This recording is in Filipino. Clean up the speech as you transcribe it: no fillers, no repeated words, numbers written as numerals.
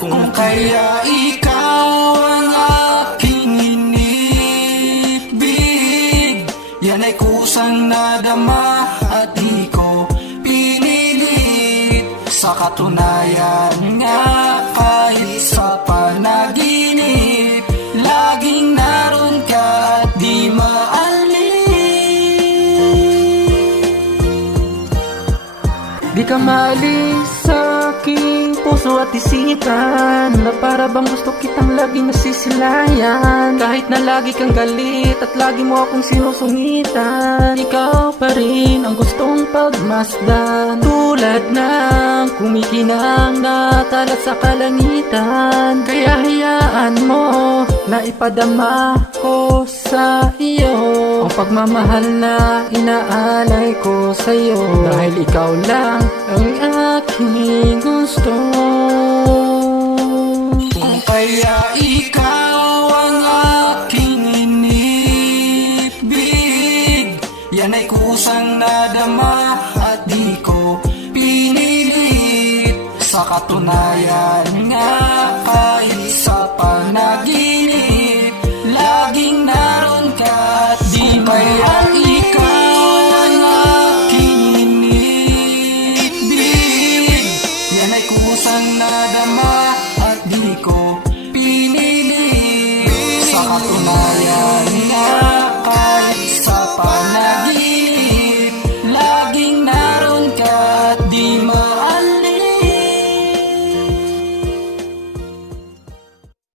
Kung kaya ikaw ang aking inibig, yan ay kusang nadama at di ko pinilit. Sa katunayan nga kahit sa panaginip, laging naroon ka at di maalis. Di ka maalis sa aking puso at isipan, na para bang gusto kitang laging nasisilayan. Kahit na lagi kang galit at lagi mo akong sinusungitan, ikaw pa rin ang gustong pagmasdan. Tulad ng kumikinang na talat sa kalangitan, kaya hayaan mo na ipadama ko sa iyo ang pagmamahal na inaalay ko sa'yo. Dahil ikaw lang ang aking gusto. Kung kaya ikaw ang aking inibig, yan ay kusang nadama at di ko pinilit. Sa katunayan nga